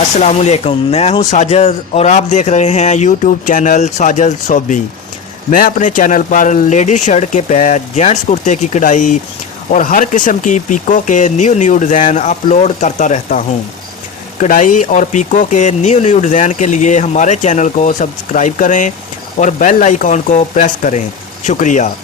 अस्सलामुअलैकुम, मैं हूं साजिद और आप देख रहे हैं यूट्यूब चैनल साजिद सोबी। मैं अपने चैनल पर लेडीज़ शर्ट के पैच, जेंट्स कुर्ते की कढ़ाई और हर किस्म की पीको के न्यू डिज़ाइन अपलोड करता रहता हूं। कढ़ाई और पीको के न्यू डिज़ाइन के लिए हमारे चैनल को सब्सक्राइब करें और बेल आइकॉन को प्रेस करें। शुक्रिया।